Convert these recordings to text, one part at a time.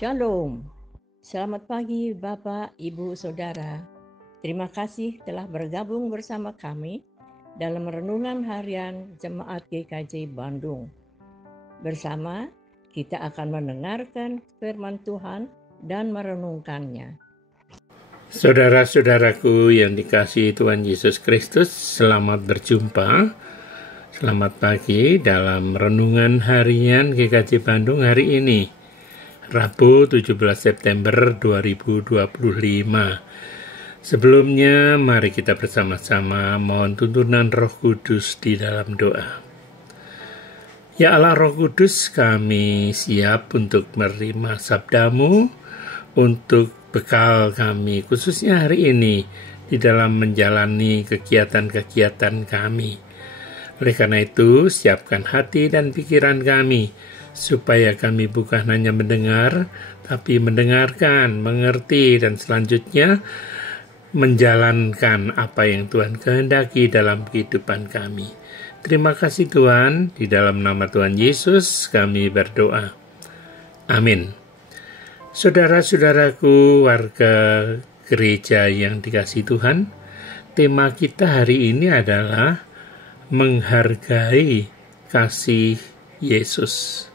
Shalom. Selamat pagi Bapak, Ibu, Saudara. Terima kasih telah bergabung bersama kami dalam renungan harian Jemaat GKJ Bandung. Bersama kita akan mendengarkan firman Tuhan dan merenungkannya. Saudara-saudaraku yang dikasihi Tuhan Yesus Kristus, selamat berjumpa. Selamat pagi dalam renungan harian GKJ Bandung hari ini, Rabu 17 September 2025. Sebelumnya, mari kita bersama-sama mohon tuntunan Roh Kudus di dalam doa. Ya Allah Roh Kudus, kami siap untuk menerima sabdamu, untuk bekal kami, khususnya hari ini, di dalam menjalani kegiatan-kegiatan kami. Oleh karena itu, siapkan hati dan pikiran kami, supaya kami bukan hanya mendengar, tapi mendengarkan, mengerti, dan selanjutnya menjalankan apa yang Tuhan kehendaki dalam kehidupan kami. Terima kasih Tuhan, di dalam nama Tuhan Yesus kami berdoa. Amin. Saudara-saudaraku, warga gereja yang dikasihi Tuhan, tema kita hari ini adalah menghargai kasih Yesus.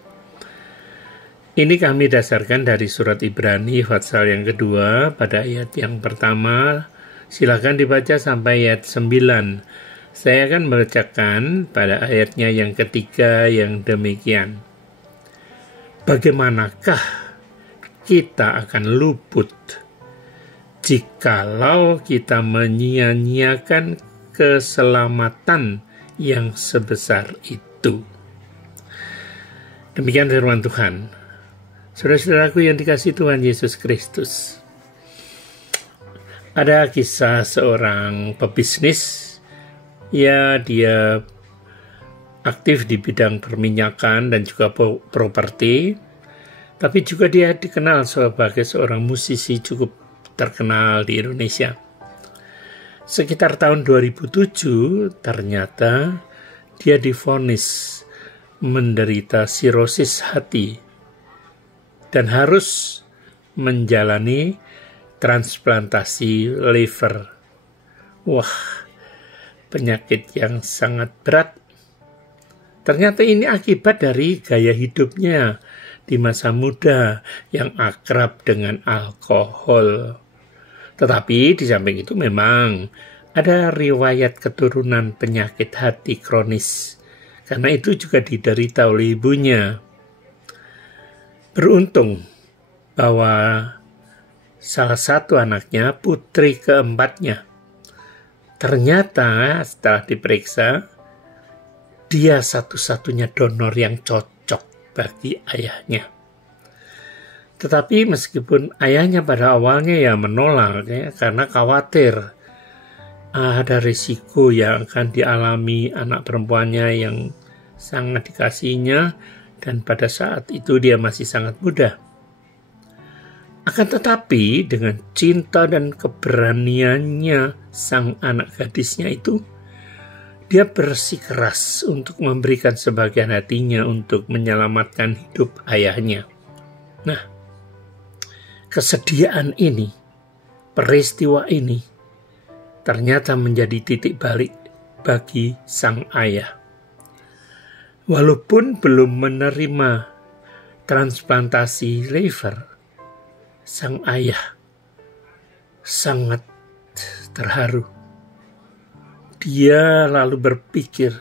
Ini kami dasarkan dari surat Ibrani pasal yang kedua pada ayat yang pertama. Silakan dibaca sampai ayat 9. Saya akan membacakan pada ayatnya yang ketiga yang demikian. Bagaimanakah kita akan luput jikalau kita menyia-nyiakan keselamatan yang sebesar itu? Demikian firman Tuhan. Saudara-saudaraku yang dikasihi Tuhan Yesus Kristus, ada kisah seorang pebisnis. Ya, dia aktif di bidang perminyakan dan juga properti, tapi juga dia dikenal sebagai seorang musisi cukup terkenal di Indonesia. Sekitar tahun 2007, ternyata dia divonis menderita sirosis hati dan harus menjalani transplantasi liver. Wah, penyakit yang sangat berat. Ternyata ini akibat dari gaya hidupnya di masa muda yang akrab dengan alkohol. Tetapi di samping itu memang ada riwayat keturunan penyakit hati kronis, karena itu juga diderita oleh ibunya. Beruntung bahwa salah satu anaknya, putri keempatnya, ternyata setelah diperiksa, dia satu-satunya donor yang cocok bagi ayahnya. Tetapi meskipun ayahnya pada awalnya menolak karena khawatir ada risiko yang akan dialami anak perempuannya yang sangat dikasihinya, dan pada saat itu dia masih sangat muda. Akan tetapi dengan cinta dan keberaniannya sang anak gadisnya itu, dia bersikeras untuk memberikan sebagian hatinya untuk menyelamatkan hidup ayahnya. Nah, kesediaan ini, peristiwa ini, ternyata menjadi titik balik bagi sang ayah. Walaupun belum menerima transplantasi liver, sang ayah sangat terharu. Dia lalu berpikir,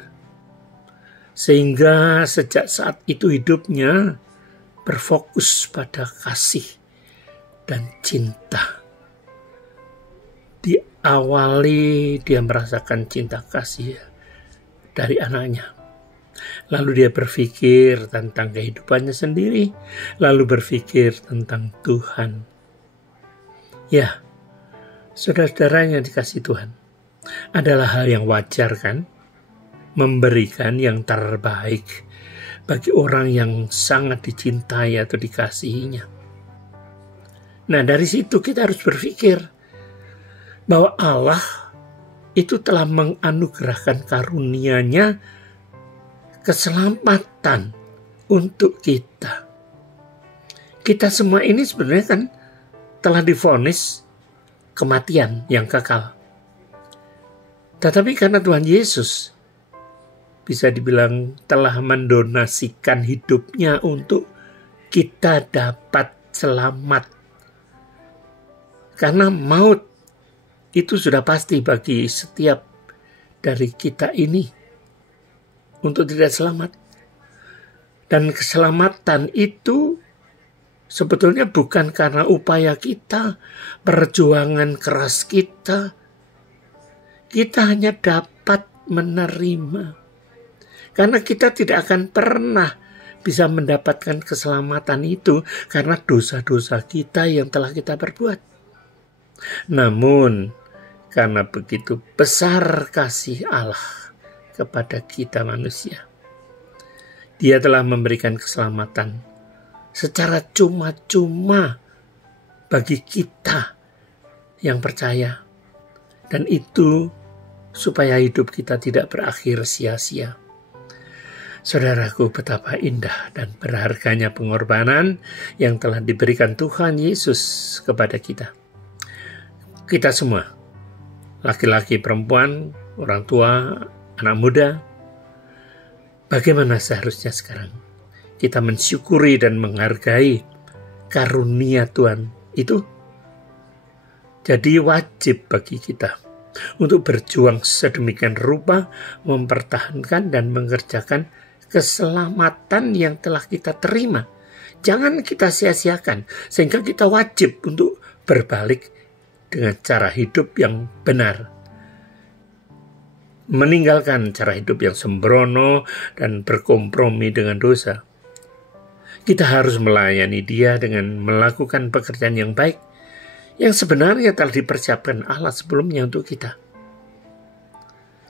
sehingga sejak saat itu hidupnya berfokus pada kasih dan cinta. Diawali dia merasakan cinta kasih dari anaknya. Lalu dia berpikir tentang kehidupannya sendiri, lalu berpikir tentang Tuhan. Ya, saudara-saudara yang dikasihi Tuhan, adalah hal yang wajar kan? Memberikan yang terbaik bagi orang yang sangat dicintai atau dikasihinya. Nah, dari situ kita harus berpikir bahwa Allah itu telah menganugerahkan karunia-Nya keselamatan untuk kita. Kita semua ini sebenarnya kan telah divonis kematian yang kekal. Tetapi karena Tuhan Yesus bisa dibilang telah mendonasikan hidupnya untuk kita dapat selamat. Karena maut itu sudah pasti bagi setiap dari kita ini untuk tidak selamat. Dan keselamatan itu sebetulnya bukan karena upaya kita, perjuangan keras kita. Kita hanya dapat menerima. Karena kita tidak akan pernah bisa mendapatkan keselamatan itu karena dosa-dosa kita yang telah kita perbuat. Namun, karena begitu besar kasih Allah kepada kita manusia, Dia telah memberikan keselamatan secara cuma-cuma bagi kita yang percaya. Dan itu supaya hidup kita tidak berakhir sia-sia. Saudaraku, betapa indah dan berharganya pengorbanan yang telah diberikan Tuhan Yesus kepada kita. Kita semua, laki-laki, perempuan, orang tua, anak muda, bagaimana seharusnya sekarang kita mensyukuri dan menghargai karunia Tuhan itu? Jadi wajib bagi kita untuk berjuang sedemikian rupa mempertahankan dan mengerjakan keselamatan yang telah kita terima. Jangan kita sia-siakan, sehingga kita wajib untuk berbalik dengan cara hidup yang benar. Meninggalkan cara hidup yang sembrono dan berkompromi dengan dosa. Kita harus melayani Dia dengan melakukan pekerjaan yang baik, yang sebenarnya telah dipersiapkan Allah sebelumnya untuk kita.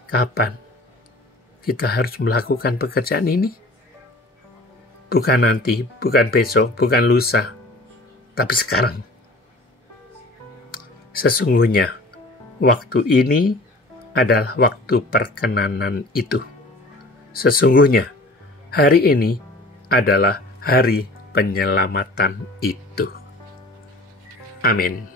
Kapan kita harus melakukan pekerjaan ini? Bukan nanti, bukan besok, bukan lusa, tapi sekarang. Sesungguhnya, waktu ini adalah waktu perkenanan itu. Sesungguhnya, hari ini adalah hari penyelamatan itu. Amin.